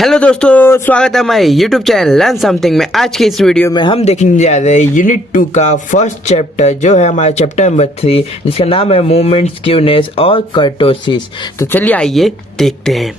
Hello दोस्तों, स्वागत है हमारे यूट्यूब चैनल लर्न समथिंग में। आज की इस वीडियो में हम देखने जा रहे हैं यूनिट 2 का फर्स्ट चैप्टर, जो है हमारा चैप्टर नंबर 3, जिसका नाम है मूवमेंट्स, क्यूनेस और कर्टोसिस। तो चलिए आइए देखते हैं।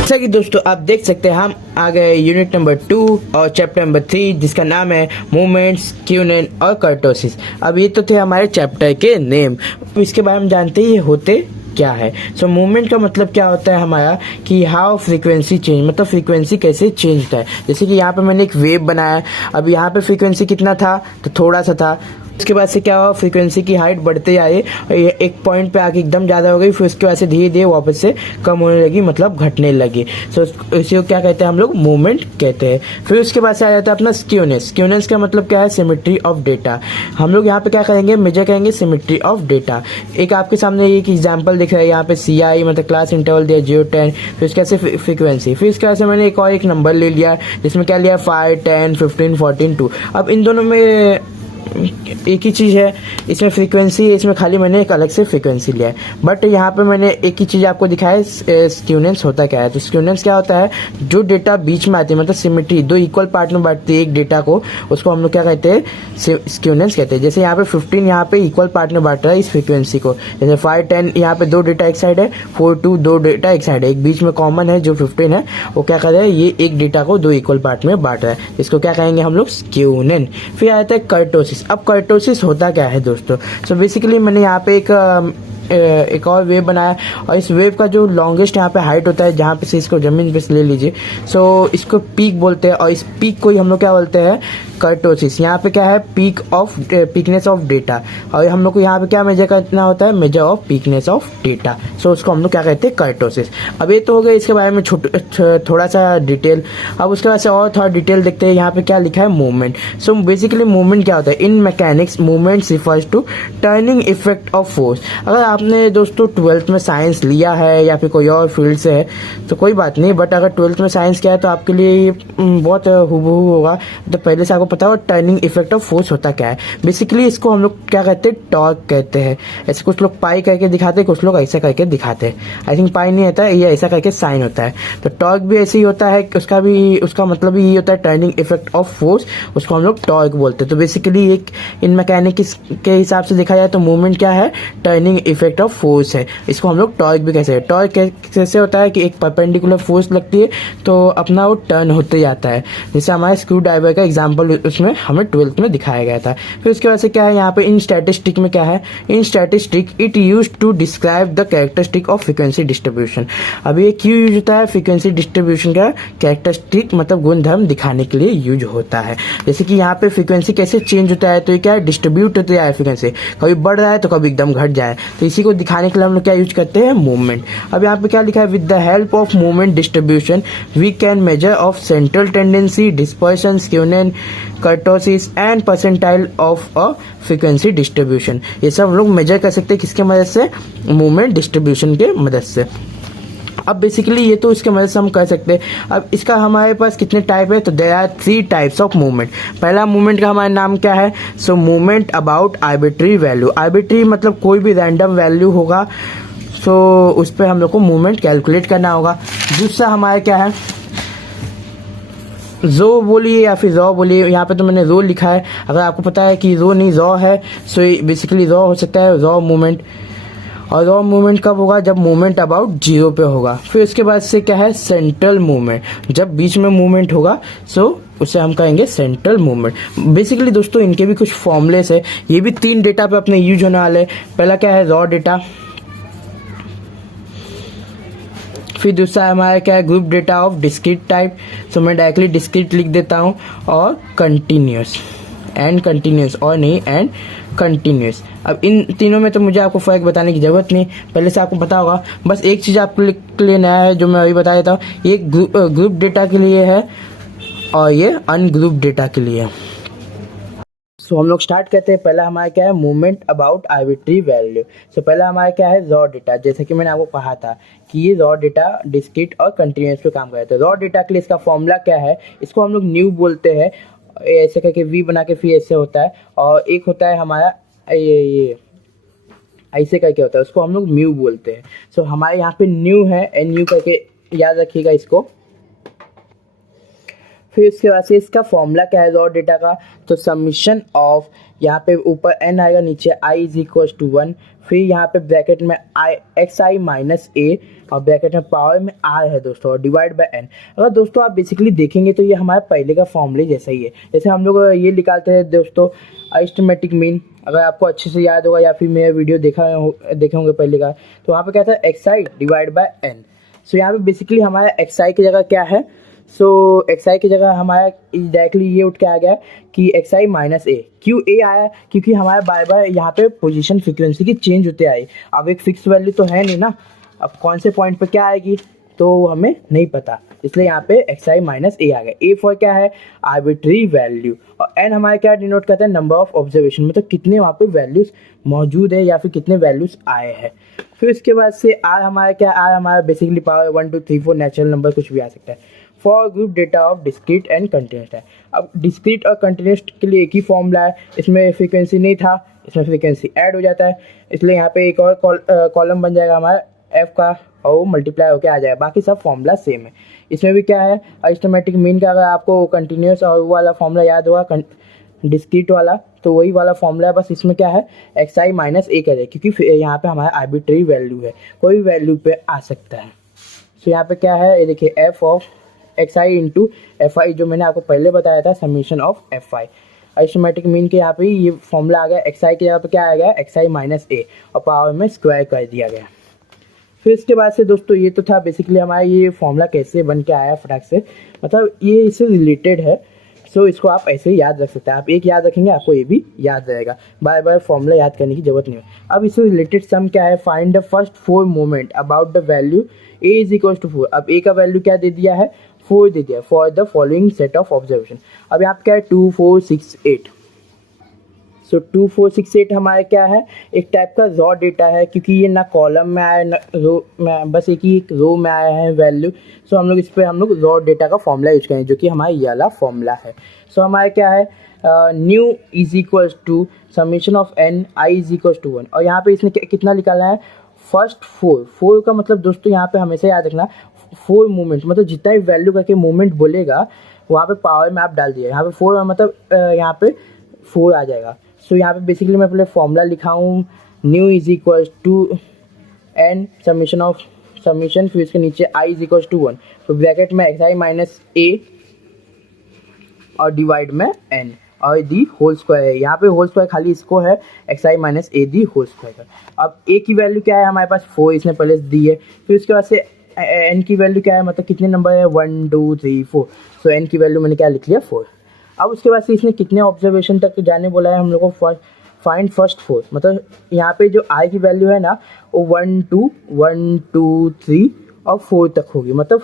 जैसा कि दोस्तों आप देख सकते हैं, हम आ गए यूनिट नंबर 2 और चैप्टर नंबर 3, जिसका नाम है मूवमेंट्स, क्यूनेन और कर्टोसिस। अब ये तो थे हमारे चैप्टर के नेम। इसके बारे में जानते ही ये होते क्या है। सो मूवमेंट का मतलब क्या होता है हमारा, कि हाउ फ्रीक्वेंसी चेंज, मतलब फ्रीक्वेंसी कैसे चेंज होता है। जैसे कि यहाँ पे मैंने एक वेव बनाया, अब यहाँ पे फ्रीक्वेंसी कितना था, तो थोड़ा सा था। उसके बाद से क्या हुआ, फ्रीक्वेंसी की हाइट बढ़ते जाए, एक पॉइंट पे आके एकदम ज़्यादा हो गई, फिर उसके बाद से धीरे धीरे वापस से कम होने लगी, मतलब घटने लगी। सो इसी को क्या कहते हैं हम लोग, मूवमेंट कहते हैं। फिर उसके बाद से आ जाता है अपना स्क्यूनेस। स्क्यूनेस का मतलब क्या है, सिमेट्री ऑफ डेटा। हम लोग यहाँ पे क्या करेंगे, मेजर करेंगे सिमेट्री ऑफ डेटा। एक आपके सामने एक एग्जाम्पल दिख रहा है यहाँ पे, CI मतलब क्लास इंटरवल दिया 0 10, फिर उसके बाद से फ्रीक्वेंसी। फिर इसके बाद से मैंने एक नंबर ले लिया, जिसमें क्या लिया, 5 10 15 14 2। अब इन दोनों में एक ही चीज़ है, इसमें फ्रीक्वेंसी है, इसमें खाली मैंने एक अलग से फ्रीक्वेंसी लिया है। बट यहाँ पे मैंने एक ही चीज़ आपको दिखाया है, स्क्यूनेंस होता क्या है। तो स्क्यूनेंस क्या होता है, जो डेटा बीच में आती है, मतलब सिमेट्री, दो इक्वल पार्ट में बांटती है एक डेटा को, उसको हम लोग क्या कहते हैं, स्क्यूनेंस कहते हैं। जैसे यहाँ पे 15 यहाँ पे इक्वल पार्ट में बांट रहा है इस फ्रीक्वेंसी को। जैसे 5 10 यहाँ पे दो डेटा एक साइड है, 4 2 दो डेटा एक साइड है, एक बीच में कॉमन है जो 15 है, वो क्या कर रहा है, ये एक डेटा को दो इक्वल पार्ट में बांट रहा है। इसको क्या कहेंगे हम लोग, स्क्यूनेन। फिर आता है कर्टोसिस। अब कर्टोसिस होता क्या है दोस्तों, सो बेसिकली मैंने यहाँ पे एक और वेव बनाया, और इस वेव का जो लॉन्गेस्ट यहाँ पे हाइट होता है, जहाँ पे से इसको जमीन पे से ले लीजिए, सो इसको पीक बोलते हैं, और इस पीक को ही हम लोग क्या बोलते हैं, कर्टोसिस। यहाँ पे क्या है, पीकनेस ऑफ डेटा, और हम लोग को यहाँ पे क्या मेजर करना होता है, मेजर ऑफ पीकनेस ऑफ डेटा। सो उसको हम लोग क्या कहते हैं, कर्टोसिस। अब ये तो हो गया इसके बारे में थोड़ा सा डिटेल। अब उसके बाद से और थोड़ा डिटेल देखते हैं। यहाँ पे क्या लिखा है, मूवमेंट। सो बेसिकली मूवमेंट क्या होता है, in mechanics movement refers to turning effect of force. अगर आपने दोस्तों 12th में साइंस लिया है या फिर कोई और फील्ड से है तो कोई बात नहीं, बट अगर 12th में साइंस किया है तो आपके लिए ये बहुत हुबहू होगा। तो पहले से आपको पता होगा टर्निंग इफेक्ट ऑफ फोर्स होता क्या है। बेसिकली इसको हम लोग क्या कहते हैं, टॉर्क कहते हैं। ऐसे कुछ लोग पाई करके दिखाते हैं, कुछ लोग ऐसा करके दिखाते हैं। आई थिंक पाई नहीं होता है, ये ऐसा करके साइन होता है। तो टॉर्क भी ऐसे ही होता है, उसका मतलब भी ये होता है टर्निंग इफेक्ट ऑफ फोर्स, उसको हम लोग टॉर्क बोलते हैं। तो बेसिकली एक इन मैकेनिक्स के हिसाब से देखा जाए तो मूवमेंट क्या है, टर्निंग इफेक्ट ऑफ फोर्स है। इसको हम लोग टॉर्क भी कह सकते हैं। टॉर्क कैसे होता है कि एक परपेंडिकुलर फोर्स लगती है तो अपना वो टर्न होते जाता है। जैसे हमारे स्क्रू ड्राइवर का एग्जांपल उसमें हमें 12th में दिखाया गया था। फिर उसके बाद से क्या है, यहाँ पे इन स्टैटिस्टिक में क्या है, in statistic it use to describe the characteristic of frequency distribution. अब ये क्यों यूज होता है, फ्रीक्वेंसी डिस्ट्रीब्यूशन का कैरेक्टरिस्टिक मतलब गुणधर्म दिखाने के लिए यूज होता है। जैसे कि यहाँ पे फ्रीक्वेंसी कैसे चेंज होता है, तो ये क्या है, डिस्ट्रीब्यूट होता है फ्रीक्वेंसी, कभी बढ़ रहा है तो कभी एकदम घट जाए। तो इसी को दिखाने के लिए हम लोग क्या यूज करते हैं, मूवमेंट। अब यहाँ पे क्या लिखा है, with the help of movement distribution we can measure of central tendency, dispersion, skewness, kurtosis and percentile of a frequency distribution. ये सब हम लोग मेजर कर सकते हैं किसके मदद से, मूवमेंट डिस्ट्रीब्यूशन के मदद से। अब बेसिकली ये तो इसके मदद से हम कर सकते हैं। अब इसका हमारे पास कितने टाइप है, तो there are 3 types of movement. पहला मूवमेंट का हमारा नाम क्या है, so movement about arbitrary value. Arbitrary मतलब कोई भी रैंडम वैल्यू होगा, सो उस पर हम लोग को मूवमेंट कैलकुलेट करना होगा। दूसरा हमारा क्या है, रो बोलिए या फिर रॉ बोलिए, यहाँ पे तो मैंने रो लिखा है। अगर आपको पता है कि रो नहीं रॉ है, सो बेसिकली रॉ हो सकता है, रॉ मूवमेंट। और रॉ मूवमेंट कब होगा, जब मूवमेंट अबाउट 0 पे होगा। फिर उसके बाद से क्या है, सेंट्रल मूवमेंट, जब बीच में मूवमेंट होगा, सो उसे हम कहेंगे सेंट्रल मूवमेंट। बेसिकली दोस्तों इनके भी कुछ फॉर्मूलेस है, ये भी 3 डेटा पे अपने यूज होने वाले। पहला क्या है, रॉ डेटा। फिर दूसरा हमारा क्या है, group data of discrete type. So मैं डायरेक्टली डिस्क्रीट लिख देता हूँ, और कंटिन्यूस एंड कंटिन्यूस, और नहीं एंड कंटिन्यूस। अब इन तीनों में तो मुझे आपको फर्क बताने की जरूरत नहीं, पहले से आपको पता होगा। बस एक चीज़ आपके लिए नया है जो मैं अभी बता देता हूँ, ये ग्रुप डेटा के लिए है और ये अनग्रुप डेटा के लिए है। सो हम लोग स्टार्ट करते हैं। पहला हमारा क्या है, मूवमेंट अबाउट आर्बिट्री वैल्यू। सो पहला हमारा क्या है, रॉ डेटा। जैसे कि मैंने आपको कहा था कि ये रॉ डेटा डिस्क्रीट और कंटिन्यूस पे काम करता है। रॉ डेटा के लिए इसका फॉर्मूला क्या है, इसको हम लोग न्यू बोलते हैं, ऐसे करके वी बना के फिर ऐसे होता है। और एक होता है हमारा ये ऐसे करके होता है, उसको हम लोग म्यू बोलते हैं। सो हमारे यहाँ पे न्यू है, एन यू करके याद रखिएगा इसको। फिर उसके बाद से इसका फॉर्मूला क्या है रॉ डेटा का, तो समीशन ऑफ, यहाँ पे ऊपर एन आएगा, नीचे आई इज इक्वल टू 1, फिर यहाँ पे ब्रैकेट में आई एक्स आई माइनस ए और ब्रैकेट में पावर में आर है दोस्तों, और डिवाइड बाय एन। अगर दोस्तों आप बेसिकली देखेंगे तो ये हमारे पहले का फॉर्मूले जैसा ही है, जैसे हम लोग ये निकालते हैं दोस्तों अरिथमेटिक मीन। अगर आपको अच्छे से याद होगा या फिर मेरा वीडियो देखे होंगे पहले का, तो वहाँ पे क्या था X I divide by N. So यहाँ पे बेसिकली हमारा एक्स आई की जगह क्या है, सो एक्स आई की जगह हमारा डायरेक्टली ये उठ के आ गया कि एक्स आई माइनस ए। क्यों ए आया, क्योंकि हमारे बार बार यहाँ पे पोजीशन फ्रीक्वेंसी की चेंज होते आई। अब एक फिक्स वैल्यू तो है नहीं ना, अब कौन से पॉइंट पे क्या आएगी तो हमें नहीं पता, इसलिए यहाँ पे एक्स आई माइनस ए आ गया। ए फॉर क्या है, आर्बिट्री वैल्यू, और एन हमारे क्या डिनोट करता है, नंबर ऑफ ऑब्जर्वेशन, मतलब कितने वहाँ पे वैल्यूज मौजूद है या फिर कितने वैल्यूज आए हैं। फिर उसके बाद से आर हमारा क्या, आर हमारा बेसिकली पावर 1 2 3 4 नेचुरल नंबर कुछ भी आ सकता है। For group data of discrete and continuous है। अब डिस्क्रीट और कंटिन्यूस के लिए एक ही फॉर्मूला है, इसमें फ्रीक्वेंसी नहीं था, इसमें फ्रीक्वेंसी ऐड हो जाता है, इसलिए यहाँ पे एक और कॉलम बन जाएगा हमारा एफ का, और वो मल्टीप्लाई होकर आ जाएगा। बाकी सब फॉर्मूला सेम है। इसमें भी क्या है, अरिथमेटिक मीन का अगर आपको कंटिन्यूस और वो वाला फॉर्मूला याद होगा डिस्क्रीट वाला, तो वही वाला फॉर्मूला है, बस इसमें क्या है एक्स आई माइनस ए करे, क्योंकि यहाँ पे हमारा आर्बिट्री वैल्यू है, कोई वैल्यू पे आ सकता है। सो यहाँ पे क्या है, ये देखिए F of x I into F I, जो मैंने आपको पहले बताया था summation of F I. Arithmetic mean के यहाँ पे ये फॉर्मूला आ गया, एक्स आई के जगह पे क्या आ गया, एक्स आई माइनस ए, और पावर में स्क्वायर कर दिया गया। फिर इसके बाद से दोस्तों ये तो था बेसिकली हमारा ये फॉर्मूला कैसे बन के आया फटाक से, मतलब ये इससे रिलेटेड है। सो इसको आप ऐसे ही याद रख सकते हैं, आप एक याद रखेंगे आपको ये भी याद रहेगा, बार बार फॉर्मूला याद करने की जरूरत नहीं है। अब इससे रिलेटेड सम क्या है, find the first 4 moment about the value A is equal to 4। अब ए का वैल्यू क्या दे दिया है, 4 दे दिया, for the following set of observation. अब यहाँ पे क्या है 2 4 6 8। सो 2 4 6 8 हमारा क्या है, एक टाइप का रॉ डेटा है, क्योंकि ये ना कॉलम में आया ना रो में, बस एक ही रो में आया है वैल्यू। सो हम लोग इस पर हम लोग रॉ डेटा का फॉर्मूला यूज करेंगे, जो कि हमारा ये वाला फॉर्मूला है। सो हमारा क्या है, mu is equal to summation of n i is equal to 1, और यहाँ पे इसने कितना निकालना है, फर्स्ट 4 का मतलब दोस्तों यहाँ पे हमेशा याद रखना 4 मूवमेंट, मतलब जितना भी वैल्यू करके मूवमेंट बोलेगा वहाँ पे पावर में आप डाल दिए, यहाँ पे 4 मतलब यहाँ पे 4 आ जाएगा। सो यहाँ पे बेसिकली मैं पहले फॉर्मूला लिखा हूँ, mu is equal to n summation of summation, फिर इसके नीचे आई इज इक्वल टू 1, तो ब्रैकेट में एक्स आई माइनस ए और डिवाइड में एन और दी होल स्क्वायर है। यहाँ पे होल स्क्वायर खाली इसको है, x i minus a the whole square का। अब ए की वैल्यू क्या है हमारे पास 4, इसने पहले दी है। फिर उसके बाद से एन की वैल्यू क्या है, मतलब कितने नंबर है 1 2 3 4। सो एन की वैल्यू मैंने क्या लिख लिया 4। अब उसके बाद से इसने कितने ऑब्जर्वेशन तक जाने बोला है हम लोग को, फाइंड फर्स्ट 4, मतलब यहाँ पे जो आई की वैल्यू है ना वो 1 2 3 और 4 तक होगी, मतलब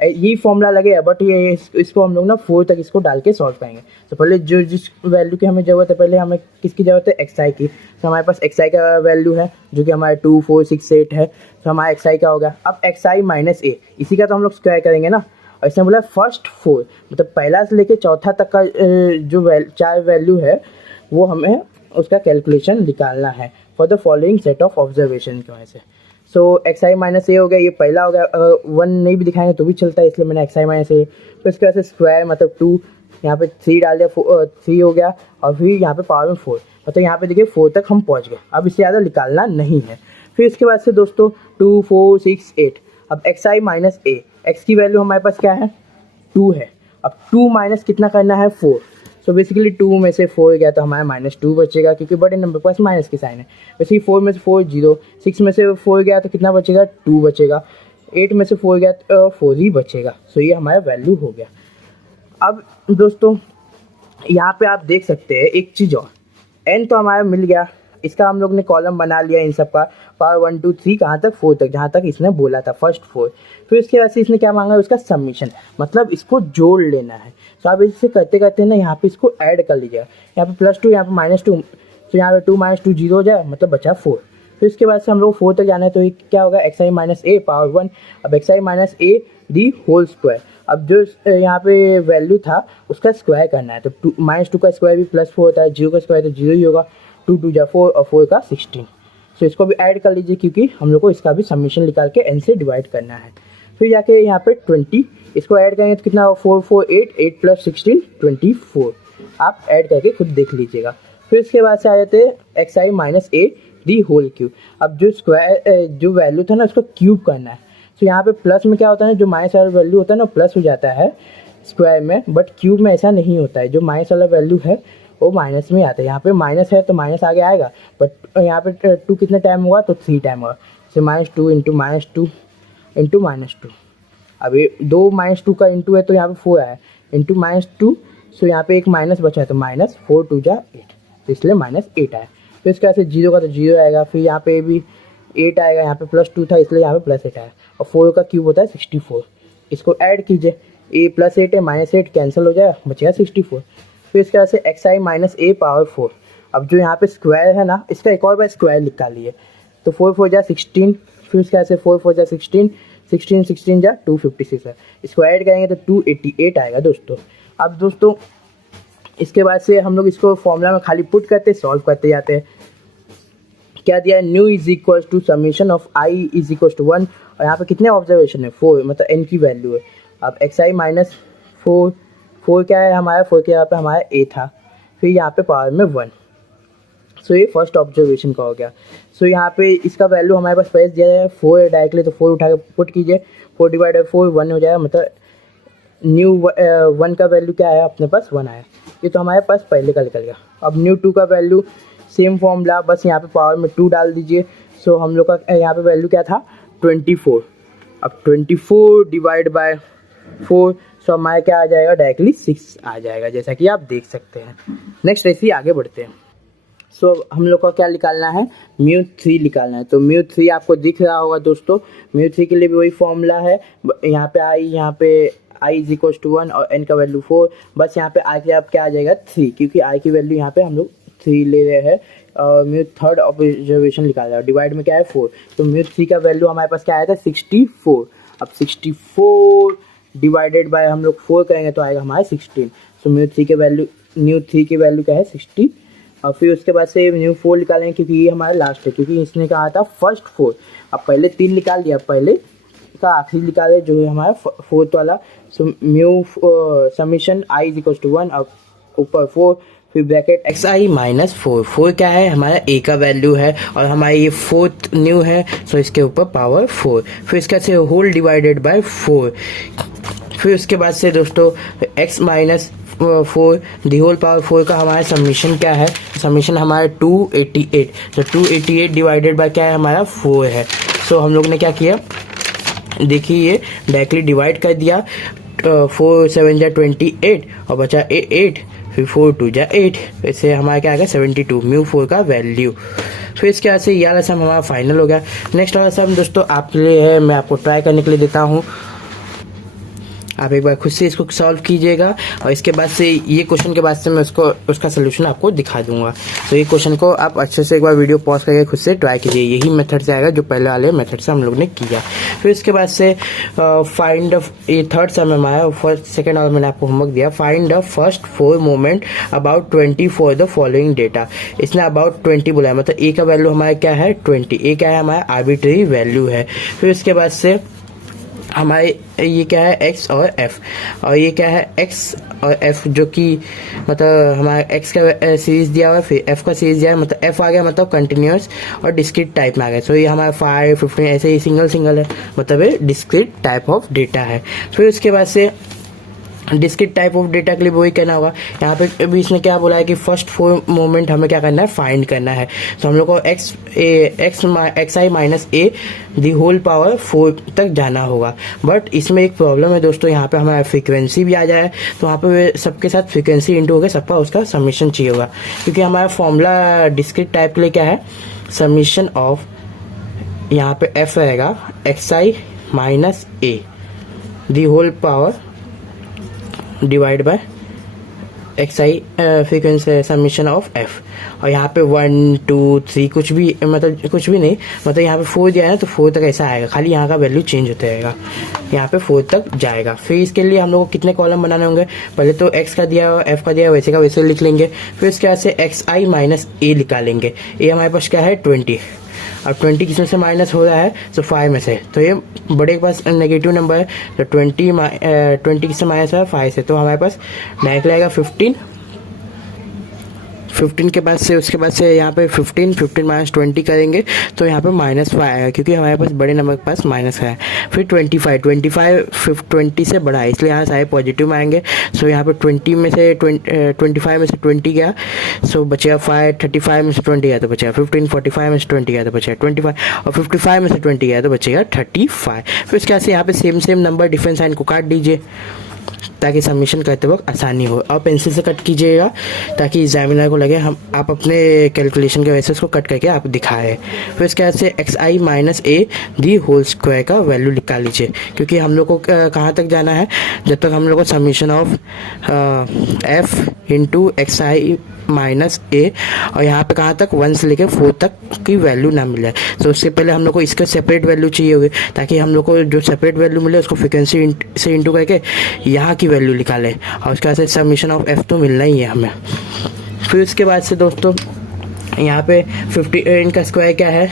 यही फॉर्मूला लगेगा, बट ये इसको हम लोग ना 4 तक इसको डाल के सॉल्व करेंगे। तो पहले जो जिस वैल्यू की हमें ज़रूरत है, पहले हमें किसकी ज़रूरत है, एक्स आई की। तो हमारे पास एक्स आई का वैल्यू है जो कि हमारे 2 4 6 8 है, तो हमारा एक्स आई का हो गया। अब एक्स आई माइनस ए, इसी का तो हम लोग स्क्वायर करेंगे ना, और इसने बोला फर्स्ट 4, मतलब पहला से लेके चौथा तक का जो 4 वैल्यू है वो हमें उसका कैलकुलेशन निकालना है for the following set of observation की वजह से। सो एक्स आई माइनस ए हो गया, ये पहला हो गया, अगर 1 नहीं भी दिखाएंगे तो भी चलता है, इसलिए मैंने एक्स आई माइनस ए। फिर इसके बाद से स्क्वायर मतलब 2, यहाँ पे 3 डाल दिया, 3 हो गया, और फिर यहाँ पे पावर में 4, मतलब यहाँ पे देखिए 4 तक हम पहुँच गए। अब इससे ज़्यादा निकालना नहीं है। फिर इसके बाद से दोस्तों 2 4 6 8, अब x i minus A, x की वैल्यू हमारे पास क्या है 2 है, अब 2 माइनस कितना करना है 4। सो बेसिकली 2 में से 4 गया तो हमारा -2 बचेगा, क्योंकि बड़े नंबर पास माइनस की साइन है। वैसे ही 4 में से 4 0, 6 में से 4 गया तो कितना बचेगा 2 बचेगा, 8 में से 4 गया तो 4 ही बचेगा। सो ये हमारा वैल्यू हो गया। अब दोस्तों यहाँ पे आप देख सकते हैं एक चीज़ और, n तो हमारा मिल गया, इसका हम लोग ने कॉलम बना लिया इन सब का, पावर 1 2 3 कहाँ तक 4 तक, जहाँ तक इसने बोला था फर्स्ट 4। फिर उसके बाद से इसने क्या मांगा है, उसका समीशन, मतलब इसको जोड़ लेना है। तो आप इससे करते करते ना यहाँ पे इसको ऐड कर लीजिएगा, यहाँ पे +2 यहाँ पे -2, तो यहाँ पे 2 - 2 0 हो जाए, मतलब बचा 4। फिर इसके बाद से हम लोग 4 तक जाना है, तो ये क्या होगा x i minus a power 1, अब x i minus a the whole square. अब जो यहाँ पे वैल्यू था उसका स्क्वायर करना है, तो -2 का स्क्वायर भी +4 होता है, 0 का स्क्वायर तो 0 ही होगा, 2 2 जा 4 और 4 का 16। सो इसको भी ऐड कर लीजिए क्योंकि हम लोग को इसका भी समीशन निकाल के n से डिवाइड करना है। फिर जाके यहाँ पे 20 इसको ऐड करेंगे तो कितना होगा 4 4 8 8 प्लस 16 24। आप ऐड करके खुद देख लीजिएगा। फिर उसके बाद से आ जाते हैं x i minus a the whole cube. अब जो स्क्वायर जो वैल्यू था ना उसको क्यूब करना है। तो यहाँ पे प्लस में क्या होता है ना, जो माइनस वाला वैल्यू होता है ना प्लस हो जाता है स्क्वायर में, बट क्यूब में ऐसा नहीं होता है। जो माइनस वाला वैल्यू है वो माइनस में आता है। यहाँ पे माइनस है तो माइनस आगे आएगा, बट यहाँ पे 2 कितने टाइम होगा तो 3 टाइम होगा। जैसे -2 इंटू -2 इंटू -2। अब ये 2 -2 का इंटू है तो यहाँ पे 4 आया इंटू -2। सो यहाँ पे एक माइनस बचा है तो -4 2 जा 8, तो इसलिए -8 आया। फिर इसके बाद से 0 का तो 0 आएगा। फिर यहाँ पे भी 8 आएगा, यहाँ पे +2 था इसलिए यहाँ पे +8 आया। और 4 का क्यूब होता है 64। इसको ऐड कीजिए, ए +8 है -8 कैंसिल हो जाएगा, बचेगा 64। फिर इसके बाद से x i minus a power 4। अब जो यहाँ पे स्क्वायर है ना इसका एक और बार स्क्वायर निकालिए तो 4 4 जा 16। फिर इसके बाद से 4 4 जा 16 16 16 जा 256 है। इसको ऐड करेंगे तो 288 आएगा दोस्तों। अब दोस्तों इसके बाद से हम लोग इसको फॉर्मूला में खाली पुट करते सॉल्व करते जाते हैं। क्या दिया है, mu is equal to summation of i is equal to 1। और यहाँ पे कितने ऑब्जर्वेशन है 4, मतलब एन की वैल्यू है। अब एक्स आई माइनस 4 क्या है हमारा, 4 के यहाँ पे हमारा ए था, फिर यहाँ पे पावर में 1। सो ये फर्स्ट ऑब्जर्वेशन का हो गया। सो यहाँ पे इसका वैल्यू हमारे पास पहले दिया है 4 है डायरेक्टली, तो 4 उठा के पुट कीजिए। 4 डिवाइड बाई 4 1 हो जाएगा, मतलब न्यू 1 का वैल्यू क्या आया अपने पास 1 आया। ये तो हमारे पास पहले का निकल गया। अब न्यू 2 का वैल्यू सेम फॉर्मूला, बस यहाँ पे पावर में 2 डाल दीजिए। सो हम लोग का यहाँ पे वैल्यू क्या था 24। अब 24 डिवाइड बाय 4, सो हमारा क्या आ जाएगा डायरेक्टली 6 आ जाएगा, जैसा कि आप देख सकते हैं। नेक्स्ट ऐसे ही आगे बढ़ते हैं। सो हम लोग का क्या निकालना है, μ3 निकालना है। तो μ3 आपको दिख रहा होगा दोस्तों। μ3 के लिए भी वही फॉर्मूला है, यहाँ पे i इज इक्वल टू 1 और n का वैल्यू 4। बस यहाँ पे i के आप क्या आ जाएगा 3, क्योंकि i की वैल्यू यहाँ पे हम लोग 3 ले रहे हैं। और म्यू थर्ड ऑब्जर्वेशन निकाल रहा है, डिवाइड में क्या है 4, तो μ3 का वैल्यू हमारे पास क्या आया था 64। अब 64 डिवाइडेड बाय हम लोग 4 करेंगे तो आएगा हमारा 16। सो μ3 की वैल्यू क्या है 60। और फिर उसके बाद से न्यू 4 निकालेंगे क्योंकि ये हमारा लास्ट है, क्योंकि इसने कहा था फर्स्ट 4। अब पहले 3 निकाल दिया, पहले का आखिरी निकाले जो है हमारा 4th वाला। So mu summation i is equal to 1, अब ऊपर 4, फिर ब्रैकेट एक्स आई माइनस 4 क्या है हमारा ए का वैल्यू है, और हमारा ये 4th न्यू है, सो इसके ऊपर पावर 4। फिर इसके से होल डिवाइडेड बाय 4। फिर उसके बाद से दोस्तों x minus 4 the whole power 4 का हमारा समीशन क्या है, समीशन हमारा 288। तो 288 डिवाइडेड बाय क्या है हमारा 4 है। सो हम लोग ने क्या किया, देखिए ये डायरेक्टली डिवाइड कर दिया। 4 7 जा 28 और बचा 8, फिर 4 2 जा 8, इससे हमारा क्या आएगा 72 μ4 का वैल्यू। फिर इसके बाद से ये वाला सम हमारा फाइनल हो गया। नेक्स्ट वाला सम दोस्तों आपके लिए है, मैं आपको ट्राई करने के लिए देता हूँ। आप एक बार खुद से इसको सॉल्व कीजिएगा, और इसके बाद से ये क्वेश्चन के बाद से मैं उसका सोल्यूशन आपको दिखा दूंगा। तो ये क्वेश्चन को आप अच्छे से एक बार वीडियो पॉज करके खुद से ट्राई कीजिए। यही मेथड से आएगा जो पहले वाले मेथड से हम लोग ने किया। फिर इसके बाद से फाइंड ये थर्ड सम में आया, फर्स्ट सेकेंड वाला मैंने आपको होमवर्क दिया। Find the first 4 moment about 20 for the following data. इसने अबाउट 20 बोला है, मतलब ए का वैल्यू हमारा क्या है 20। ए क्या है हमारा आर्बिट्री वैल्यू है। फिर इसके बाद से हमारे ये क्या है x और f, और ये क्या है x और f, जो कि मतलब हमारा x का सीरीज दिया हुआ है, फिर f का सीरीज दिया है, मतलब f आ गया मतलब कंटिन्यूस और डिस्क्रीट टाइप में आ गया। सो ये हमारा 5 15 ऐसे ही सिंगल है, मतलब ये डिस्क्रीट टाइप ऑफ डेटा है। फिर उसके बाद से डिस्क्रीट टाइप ऑफ डेटा के लिए वही करना होगा। यहाँ पे भी इसने क्या बोला है कि फर्स्ट 4 मोमेंट हमें क्या करना है, फाइंड करना है। तो हम लोग को x i minus a the whole power 4 तक जाना होगा। बट इसमें एक प्रॉब्लम है दोस्तों, यहाँ पे हमारा फ्रीक्वेंसी भी आ जाए, तो वहाँ पे सबके साथ फ्रीक्वेंसी इंटू हो गया, सबका उसका समीशन चाहिए होगा। क्योंकि हमारा फॉर्मूला डिस्क्रीट टाइप के लिए क्या है, समीशन ऑफ यहाँ पे एफ रहेगा x i minus a the whole power divide by x i frequency summation of f. और यहाँ पे 1 2 3 कुछ भी मतलब कुछ भी नहीं, मतलब यहाँ पे 4 दिया है ना, तो 4 तक ऐसा आएगा, खाली यहाँ का वैल्यू चेंज होता रहेगा, यहाँ पे 4 तक जाएगा। फिर इसके लिए हम लोग को कितने कॉलम बनाने होंगे, पहले तो x का दिया हुआ f का दिया वैसे का वैसे लिख लेंगे। फिर इसके बाद से एक्स आई माइनस ए निकालेंगे। ए हमारे पास क्या है 20, अब 20 किसमें से माइनस हो रहा है, तो 5 में से, तो ये बड़े के पास नेगेटिव नंबर है, तो 20 किससे माइनस है, 5 से, तो हमारे पास डायरेक्ट आएगा 15 के बाद से, उसके बाद से यहाँ पे 15 माइनस 20 करेंगे तो यहाँ पे -5 आएगा, क्योंकि हमारे पास बड़े नंबर के पास माइनस है। फिर 25 20 से बड़ा है, इसलिए यहाँ सारे पॉजिटिव में आएंगे। सो यहाँ पे 25 में से 20 गया, सो बचेगा 5, 35 में से 20 गया तो बचेगा 15, 45 में से 20 गया तो बचेगा 25, और 55 में से 20 गया तो बचेगा 35। फिर उसके बाद से यहाँ पे सेम नंबर डिफरेंस साइन को काट दीजिए ताकि सबमिशन करते वक्त आसानी हो, और पेंसिल से कट कीजिएगा ताकि एग्जामिनर को लगे आप अपने कैलकुलेशन के वजह से उसको कट करके आप दिखाए। फिर इसके बाद से xi माइनस a दी होल स्क्वायर का वैल्यू निकाल लीजिए, क्योंकि हम लोग को कहाँ तक जाना है, जब तक हम लोग को submission of f into xi माइनस a और यहाँ पे कहाँ तक 1 से लेकर 4 तक की वैल्यू ना मिले। तो उससे पहले हम लोग को इसका सेपरेट वैल्यू चाहिए होगी, ताकि हम लोग को जो सेपरेट वैल्यू मिले उसको फ्रिक्वेंसी से इंटू करके यहाँ की वैल्यू निकालें, और उसके बाद से सबमिशन ऑफ f तो मिलना ही है हमें। फिर उसके बाद से दोस्तों यहाँ पे 50 इनका स्क्वायर क्या है,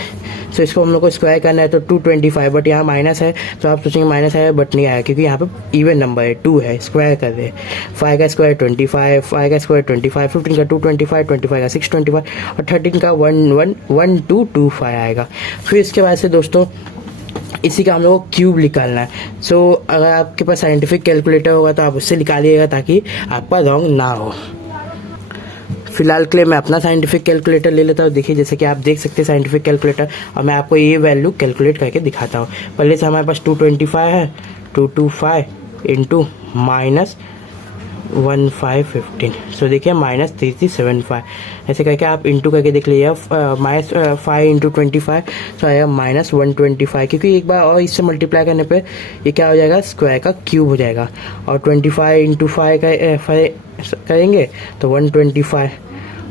तो इसको हम लोग को स्क्वायर करना है तो 225, बट यहाँ माइनस है, तो आप सोचेंगे माइनस है बट नहीं आया, क्योंकि यहाँ पे इवन नंबर है, 2 है, स्क्वायर कर रहे हैं। 5 का स्क्वायर 25, 5 का स्क्वायर 25, 15 का 225, 25 का 625 और 13 का 1225 आएगा। फिर इसके बाद से दोस्तों इसी का हम लोग को क्यूब निकालना है। सो अगर आपके पास साइंटिफिक कैलकुलेटर होगा तो आप उससे निकालिएगा ताकि आपका रॉन्ग ना हो। फिलहाल के लिए मैं अपना साइंटिफिक कैलकुलेटर ले लेता हूँ। देखिए जैसे कि आप देख सकते हैं साइंटिफिक कैलकुलेटर, और मैं आपको ये वैल्यू कैलकुलेट करके दिखाता हूँ। पहले से हमारे पास 225 है, 225 इंटू माइनस 1515, सो देखिए -3375, ऐसे करके आप इंटू करके देख लीजिए। -5 इंटू 25 तो आएगा -125, क्योंकि एक बार और इससे मल्टीप्लाई करने पे ये क्या हो जाएगा, स्क्वायर का क्यूब हो जाएगा। और 25 इंटू 5 करेंगे तो 125,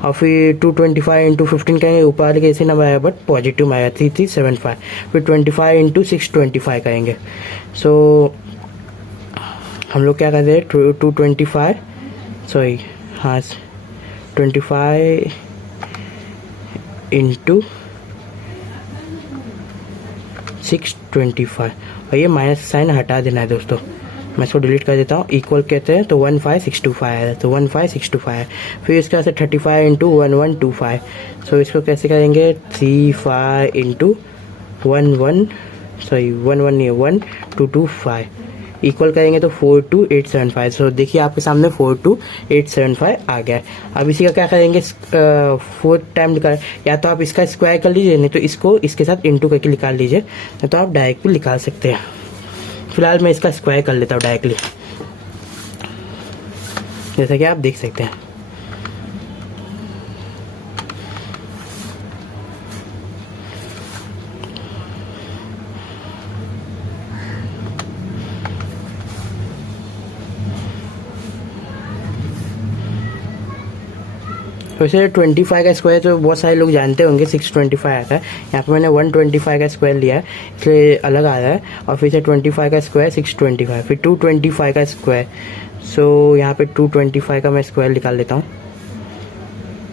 और फिर 225 इंटू 15 करेंगे, ऊपर के ऐसे नंबर आएगा बट पॉजिटिव में आएगा 3375। फिर 25 इंटू 625 करेंगे, सो हम लोग क्या करते हैं 225 सॉरी हाँ 25 इंटू 625, और ये माइनस साइन हटा देना है दोस्तों। मैं इसको डिलीट कर देता हूँ। इक्वल कहते हैं तो 15625 है, तो 15625 है। फिर इसके बाद से 35 इंटू 1125, सो इसको कैसे करेंगे 35 इंटू 1225 इक्वल करेंगे तो 42875। सो देखिए आपके सामने 42875 आ गया। अब इसी का क्या करेंगे, 4 टाइम निकाल, या तो आप इसका स्क्वायर कर लीजिए, नहीं तो इसको इसके साथ इंटू करके निकाल लीजिए, नहीं तो आप डायरेक्ट भी निकाल सकते हैं। फिलहाल मैं इसका स्क्वायर कर लेता हूँ डायरेक्टली, जैसा कि आप देख सकते हैं। वैसे 25 का स्क्वायर तो बहुत सारे लोग जानते होंगे, 625 आता है। यहाँ पे मैंने 125 का स्क्वायर लिया है इसलिए अलग आ रहा है, और फिर से 25 का स्क्वायर 625, फिर 225 का स्क्वायर। सो यहाँ पे 225 का मैं स्क्वायर निकाल लेता हूँ।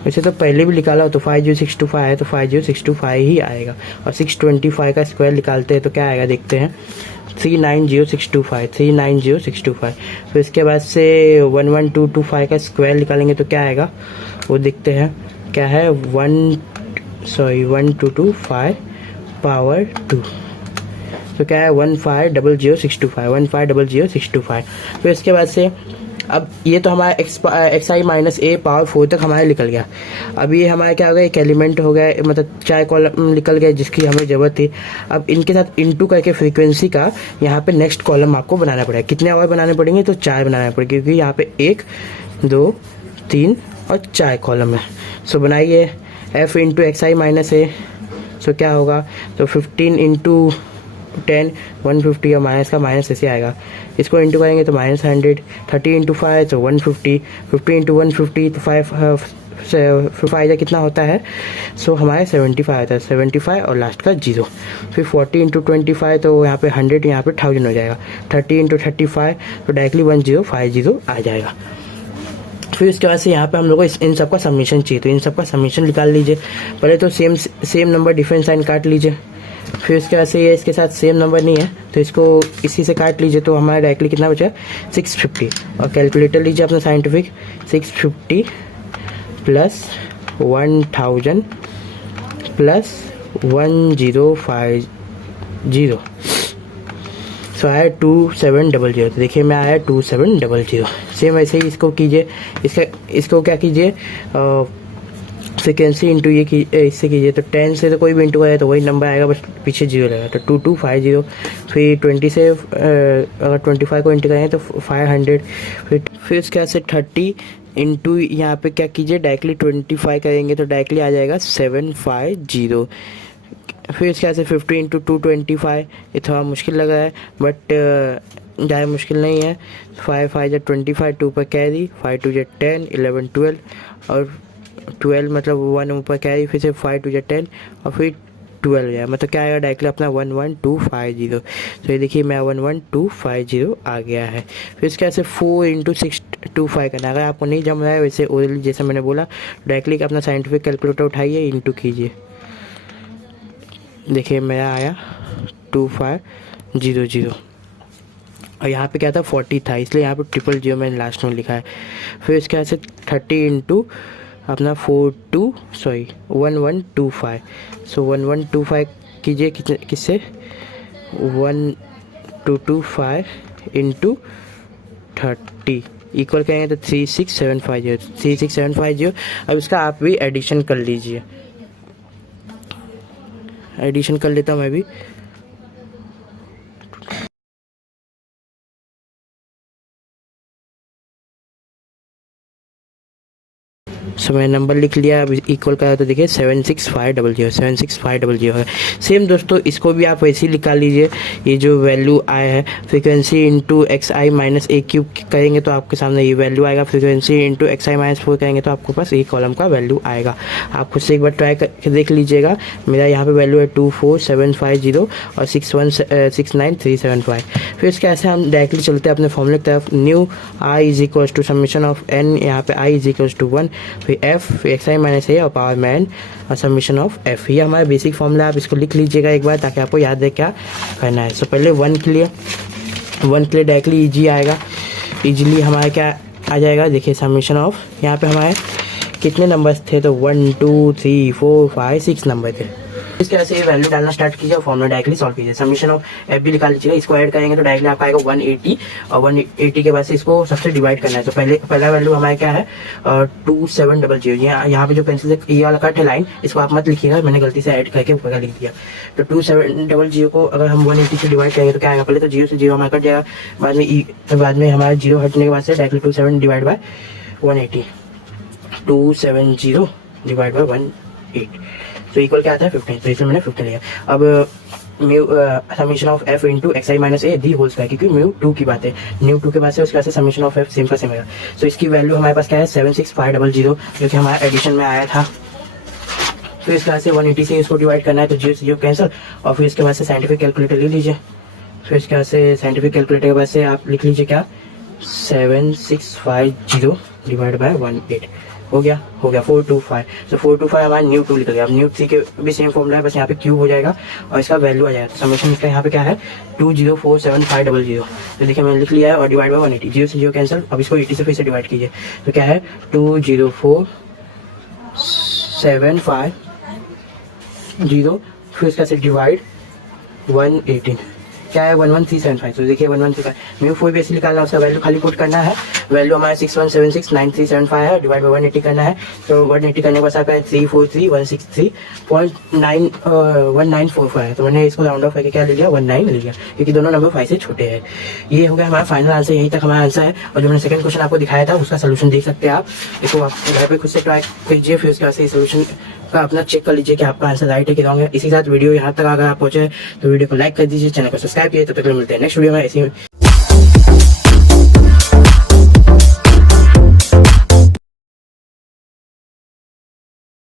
वैसे तो पहले भी निकाला हो तो 50625 है, तो 50625 ही आएगा। और 625 का स्क्वायर निकालते हैं तो क्या आएगा देखते हैं, 390625। फिर इसके बाद से 11225 का स्क्वायर निकालेंगे तो क्या आएगा वो देखते हैं, क्या है 1225 पावर 2, तो क्या है 15000625। फिर इसके बाद से अब ये तो हमारा xi माइनस a पावर 4 तक हमारा निकल गया। अब ये हमारा क्या हो गया, एक एलिमेंट हो गया, मतलब 4 कॉलम निकल गए जिसकी हमें ज़रूरत थी। अब इनके साथ इंटू करके फ्रीक्वेंसी का यहाँ पे नेक्स्ट कॉलम आपको बनाना पड़ेगा। कितने और बनाने पड़ेंगे, तो 4 बनाने पड़ेंगे, क्योंकि यहाँ पे 1 2 3 और 4 कॉलम है। सो बनाइए f इंटू xi माइनस a, सो क्या होगा, तो 15 इंटू 10 150, और माइनस का माइनस ऐसे आएगा। इसको इंटू करेंगे तो -100, 30 इंटू 5 तो 150, 50 इंटू 150 तो 5 कितना होता है, सो हमारे 75 होता है, 75 और लास्ट का 0। फिर 40 इंटू 25 तो यहाँ पे 100, यहाँ पे 1000 हो जाएगा। 30 इंटू 35 तो डायरेक्टली 1050 आ जाएगा। फिर उसके बाद से यहाँ पे हम लोग को इन सब का सबमिशन चाहिए, तो इन सब का सबमिशन निकाल लीजिए। पहले तो सेम नंबर डिफरेंट साइन काट लीजिए। फिर उसके बाद से ये इसके साथ सेम नंबर नहीं है तो इसको इसी से काट लीजिए, तो हमारा डायरेक्टली कितना बचा 650। और कैलकुलेटर लीजिए अपना साइंटिफिक, 650 प्लस 1000 प्लस 1050, सो आया 2700। तो देखिए मैं आया 2700। सेम वैसे ही इसको कीजिए, इसको क्या कीजिए फ्रिक्वेंसी इंटू ये इससे कीजिए, तो 10 से तो कोई भी इंटू आया तो वही नंबर आएगा, बस पीछे जीरो लगेगा, तो 2250। फिर 20 से अगर 25 को इंटू करेंगे तो 500। फिर उसके बाद से 30 इंटू यहाँ पे क्या कीजिए डायरेक्टली 25 करेंगे तो डायरेक्टली आ जाएगा 750। फिर इसके बाद से 50 इंटू 225, ये थोड़ा मुश्किल लग रहा है बट ज़्यादा मुश्किल नहीं है। 5 5 25, 2 पर कैरी, 5 2 10, 11 12 और 12 मतलब 1 ऊपर कैरी, फिर से 5 2 10 और फिर 12 हो जाए, मतलब क्या आएगा डायरेक्टली अपना 11250। तो ये देखिए मैं 11250 आ गया है। फिर इसके बाद से 4 इंटू 625 करना। अगर आपको नहीं जम रहा है वैसे ओरली जैसे मैंने बोला डायरेक्टली अपना साइंटिफिक कैलकुलेटर उठाइए, इंटू कीजिए। देखिए मेरा आया 2500 और यहाँ पे क्या था 40 था, इसलिए यहाँ पे 000 मैंने लास्ट में लिखा है। फिर इसके बाद से 30 इंटू अपना 1125, सो 1125 कीजिए किससे 1225 इंटू 30 इक्वल करेंगे तो 36750। अब इसका आप भी एडिशन कर लीजिए, एडिशन कर लेता हूँ मैं भी। सो मैंने नंबर लिख लिया, अब इक्वल करा तो देखिए 76500 है। सेम दोस्तों इसको भी आप वैसे ही निकाल लीजिए। ये जो वैल्यू आया है frequency into x i minus A cube करेंगे तो आपके सामने ये वैल्यू आएगा। Frequency into x i minus 4 करेंगे तो आपके पास ये कॉलम का वैल्यू आएगा। आप खुद से एक बार ट्राई करके देख लीजिएगा। मेरा यहाँ पे वैल्यू है 24750 और 6169375। फिर इसके ऐसे हम डायरेक्टली चलते हैं अपने फॉर्मूले की तरफ। Mu i is equals to summation of n, यहाँ पे आई इज इक्वल्स टू 1, फिर एफ, फिर एक्स आई माइनस ए और पावर में एन और समीशन ऑफ एफ। ये हमारा बेसिक फॉर्मूला, आप इसको लिख लीजिएगा एक बार ताकि आपको याद है क्या करना है। सो पहले 1 के लिए डायरेक्टली ईजी आएगा, ईजिली हमारा क्या आ जाएगा देखिए समीशन ऑफ, यहाँ पे हमारे कितने नंबर्स थे तो 1 2 3 4 5 6 नंबर थे। इसके वजह से ये वैल्यू डालना स्टार्ट कीजिए और फॉर्मूला डायरेक्टली सॉल्व कीजिए। समीशन ऑफ एफ भी निकाल लीजिएगा, इसको ऐड करेंगे तो डायरेक्टली आपका आएगा 180 और 180 के बाद से इसको सबसे डिवाइड करना है। तो पहला वैल्यू हमारा क्या है 2700। यहाँ पे जो पेंसिल से ये वाला कट है लाइन, इसको आप मत लिखिएगा, मैंने गलती से ऐड करके ऊपर लिख दिया। तो 2700 को अगर हम 180 से डिवाइड करेंगे तो क्या आएगा, पहले तो 0 से 0 हमारा कट जाएगा, बाद में हमारा 0 हटने के बाद से directly 27 divide by 180, 270 divide by 180 तो इक्वल क्या आता है 15। तो इसमें मैंने 15 लिया। अब mu summation of f into x i minus a the whole square, क्योंकि म्यू 2 की बात है, न्यू 2 के बाद से उसके बाद से समीशन ऑफ एफ सेम का सेम है। तो इसकी वैल्यू हमारे पास क्या है 76500 जो कि हमारा एडिशन में आया था। फिर इसके बाद से 180 से इसको डिवाइड करना है तो 0 से 0 कैंसिल और फिर इसके बाद से साइंटिफिक कैलकुलेटर ले लीजिए। फिर इसके बाद से साइंटिफिक कैलकुलेटर के बाद से आप लिख लीजिए क्या 7650 डिवाइड बाय 18 हो गया 425। तो 425 हमारा न्यू 2 लिखा गया। अब न्यू 3 के भी सेम फॉर्मूला है, बस यहाँ पे क्यूब हो जाएगा और इसका वैल्यू आ जाएगा। तो समीशन इसका यहाँ पे क्या है 2047500। तो देखिए मैंने लिख लिया है और डिवाइड बाय 180, 0 से 0 कैंसिल। अब इसको 80 से फिर से डिवाइड कीजिए तो क्या है 20475 फिर इसका से डिवाइड 118 क्या है 11375। तो देखिए 11375 म्यू 4 भी ऐसे निकालना है, उसका वैल्यू खाली पुट करना है। वैल्यू हमारा 61769375 है, डिवाइड बाय 180 करना है। तो 180 करने के बाद आपका 343163.1945 है। तो मैंने इसको राउंड ऑफ करके क्या ले लिया 19 ले लिया, क्योंकि दोनों नंबर 5 से छोटे हैं। ये हो गया हमारा फाइनल आंसर, यहीं तक हमारा आंसर है। और जो मैंने सेकंड क्वेश्चन आपको दिखाया था उसका सोल्यूशन देख सकते हैं आप, इसको आप घर पे खुद से ट्राई कीजिए, फिर उसके बाद से सोल्यूशन का अपना चेक कर लीजिए कि आपका आंसर राइट है कि रॉन्ग है। इसी के साथ वीडियो यहाँ तक अगर आप पहुंचे तो वीडियो को लाइक कर दीजिए, चैनल को सब्सक्राइब कीजिए। तब तक मिलते हैं नेक्स्ट वीडियो में ऐसी